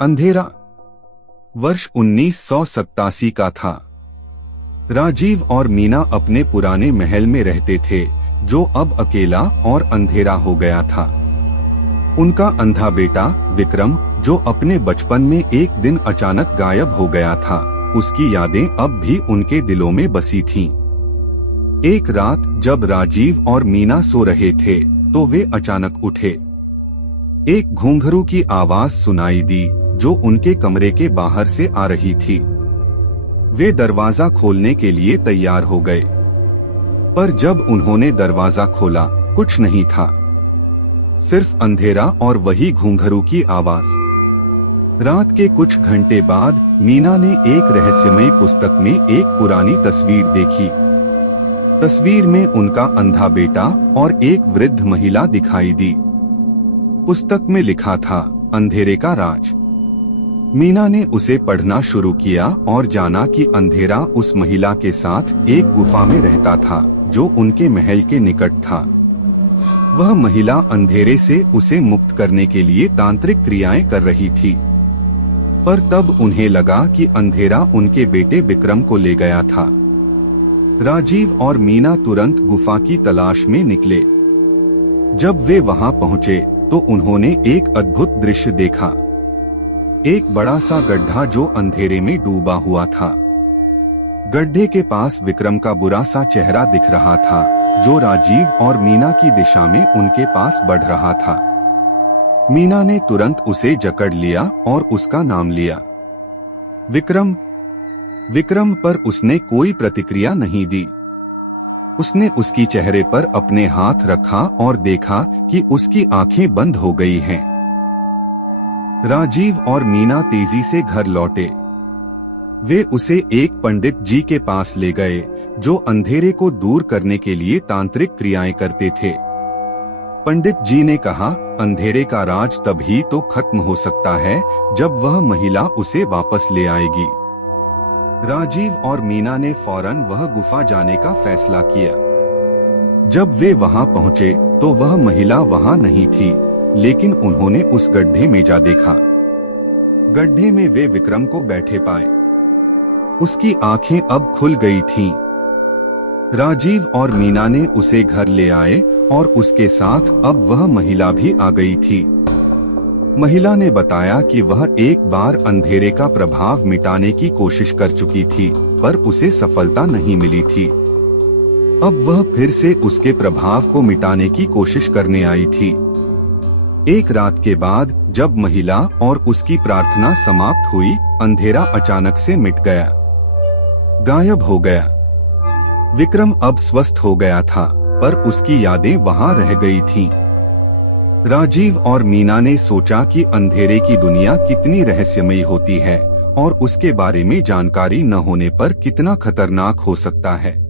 अंधेरा वर्ष 1987 का था। राजीव और मीना अपने पुराने महल में रहते थे, जो अब अकेला और अंधेरा हो गया था। उनका अंधा बेटा विक्रम, जो अपने बचपन में एक दिन अचानक गायब हो गया था, उसकी यादें अब भी उनके दिलों में बसी थीं। एक रात जब राजीव और मीना सो रहे थे, तो वे अचानक उठे। एक घुंघरू की आवाज सुनाई दी, जो उनके कमरे के बाहर से आ रही थी। वे दरवाजा खोलने के लिए तैयार हो गए, पर जब उन्होंने दरवाजा खोला, कुछ नहीं था, सिर्फ अंधेरा और वही घुंघरू की आवाज। रात के कुछ घंटे बाद मीना ने एक रहस्यमयी पुस्तक में एक पुरानी तस्वीर देखी। तस्वीर में उनका अंधा बेटा और एक वृद्ध महिला दिखाई दी। पुस्तक में लिखा था, अंधेरे का राज। मीना ने उसे पढ़ना शुरू किया और जाना कि अंधेरा उस महिला के साथ एक गुफा में रहता था, जो उनके महल के निकट था। वह महिला अंधेरे से उसे मुक्त करने के लिए तांत्रिक क्रियाएं कर रही थी, पर तब उन्हें लगा कि अंधेरा उनके बेटे विक्रम को ले गया था। राजीव और मीना तुरंत गुफा की तलाश में निकले। जब वे वहां पहुंचे, तो उन्होंने एक अद्भुत दृश्य देखा। एक बड़ा सा गड्ढा जो अंधेरे में डूबा हुआ था। गड्ढे के पास विक्रम का बुरा सा चेहरा दिख रहा था, जो राजीव और मीना की दिशा में उनके पास बढ़ रहा था। मीना ने तुरंत उसे जकड़ लिया और उसका नाम लिया, विक्रम। विक्रम पर उसने कोई प्रतिक्रिया नहीं दी। उसने उसकी चेहरे पर अपने हाथ रखा और देखा कि उसकी आंखें बंद हो गई हैं। राजीव और मीना तेजी से घर लौटे। वे उसे एक पंडित जी के पास ले गए, जो अंधेरे को दूर करने के लिए तांत्रिक क्रियाएं करते थे। पंडित जी ने कहा, अंधेरे का राज तभी तो खत्म हो सकता है जब वह महिला उसे वापस ले आएगी। राजीव और मीना ने फौरन वह गुफा जाने का फैसला किया। जब वे वहां पहुंचे, तो वह महिला वहां नहीं थी, लेकिन उन्होंने उस गड्ढे में जा देखा। गड्ढे में वे विक्रम को बैठे पाए। उसकी आंखें अब खुल गई थीं। राजीव और मीना ने उसे घर ले आए और उसके साथ अब वह महिला भी आ गई थी। महिला ने बताया कि वह एक बार अंधेरे का प्रभाव मिटाने की कोशिश कर चुकी थी, पर उसे सफलता नहीं मिली थी। अब वह फिर से उसके प्रभाव को मिटाने की कोशिश करने आई थी। एक रात के बाद जब महिला और उसकी प्रार्थना समाप्त हुई, अंधेरा अचानक से मिट गया, गायब हो गया। विक्रम अब स्वस्थ हो गया था, पर उसकी यादें वहां रह गई थीं। राजीव और मीना ने सोचा कि अंधेरे की दुनिया कितनी रहस्यमयी होती है और उसके बारे में जानकारी न होने पर कितना खतरनाक हो सकता है।